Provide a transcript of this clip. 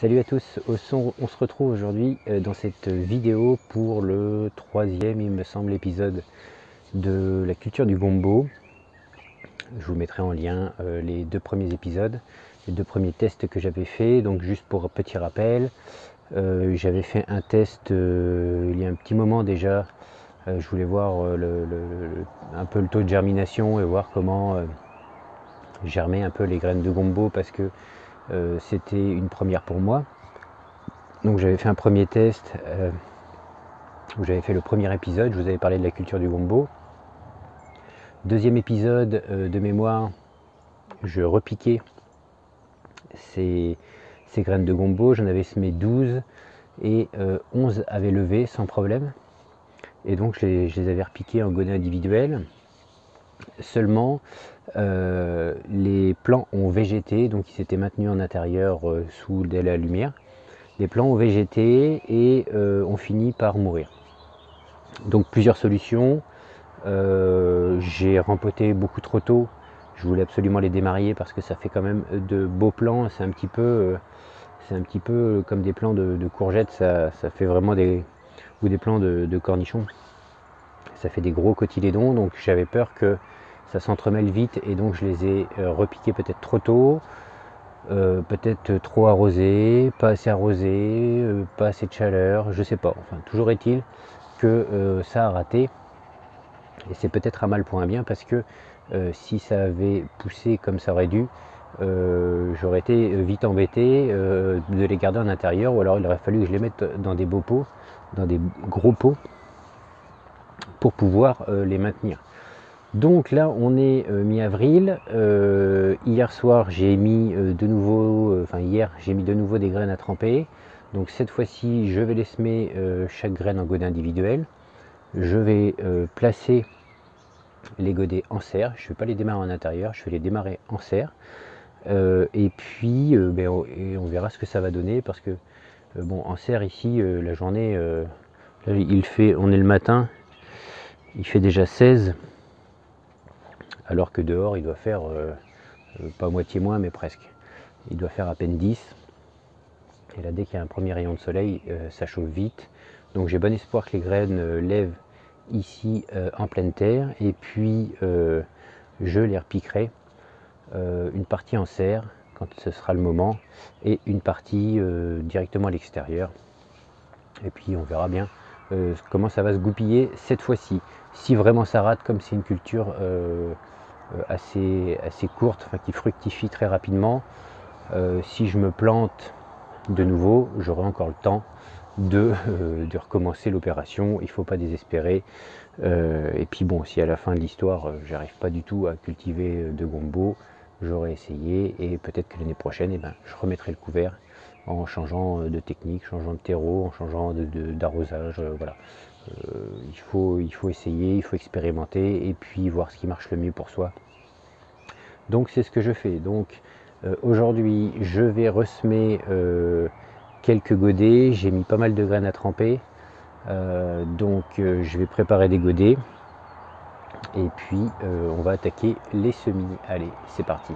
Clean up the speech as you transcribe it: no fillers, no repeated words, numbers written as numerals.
Salut à tous, on se retrouve aujourd'hui dans cette vidéo pour le troisième, il me semble, épisode de la culture du gombo. Je vous mettrai en lien les deux premiers épisodes, les deux premiers tests que j'avais fait. Donc juste pour un petit rappel, j'avais fait un test il y a un petit moment déjà. Je voulais voir un peu le taux de germination et voir comment germer un peu les graines de gombo parce que c'était une première pour moi. Donc j'avais fait un premier test où j'avais fait le premier épisode, je vous avais parlé de la culture du gombo. Deuxième épisode de mémoire, je repiquais ces graines de gombo, j'en avais semé 12 et 11 avaient levé sans problème. Et donc je les avais repiqués en godin individuel. Seulement les plants ont végété, donc ils s'étaient maintenus en intérieur sous de la lumière. Les plants ont végété et ont fini par mourir. Donc plusieurs solutions. J'ai rempoté beaucoup trop tôt. Je voulais absolument les démarier parce que ça fait quand même de beaux plants. C'est un petit peu comme des plants de courgettes. Ça fait vraiment des plants de cornichons. Ça fait des gros cotylédons. Donc j'avais peur que ça s'entremêle vite et donc je les ai repiqués peut-être trop tôt. Peut-être trop arrosé, pas assez arrosé, pas assez de chaleur, je sais pas. Enfin, toujours est-il que ça a raté. Et c'est peut-être un mal pour un bien parce que si ça avait poussé comme ça aurait dû, j'aurais été vite embêté de les garder en intérieur, ou alors il aurait fallu que je les mette dans des beaux pots, dans des gros pots, pour pouvoir les maintenir. Donc là on est mi-avril, hier soir j'ai mis de nouveau, hier j'ai mis de nouveau des graines à tremper. Donc cette fois-ci je vais les semer chaque graine en godin individuel. Je vais placer les godets en serre, je ne vais pas les démarrer en intérieur, je vais les démarrer en serre. Et puis on verra ce que ça va donner parce que bon, en serre ici la journée, là, on est le matin, il fait déjà 16. Alors que dehors il doit faire pas moitié moins mais presque, il doit faire à peine 10. Et là dès qu'il y a un premier rayon de soleil ça chauffe vite, donc j'ai bon espoir que les graines lèvent ici en pleine terre, et puis je les repiquerai une partie en serre quand ce sera le moment et une partie directement à l'extérieur, et puis on verra bien comment ça va se goupiller cette fois-ci. Si vraiment ça rate, comme c'est une culture assez courte, enfin, qui fructifie très rapidement, si je me plante de nouveau, j'aurai encore le temps de recommencer l'opération. Il ne faut pas désespérer. Et puis bon, si à la fin de l'histoire j'arrive pas du tout à cultiver de gombo, j'aurai essayé, et peut-être que l'année prochaine je remettrai le couvert en changeant de technique, changeant de terreau, en changeant d'arrosage. Voilà. Il faut essayer, il faut expérimenter et puis voir ce qui marche le mieux pour soi. Donc c'est ce que je fais. Donc aujourd'hui je vais ressemer quelques godets. J'ai mis pas mal de graines à tremper, donc je vais préparer des godets et puis on va attaquer les semis. Allez, c'est parti.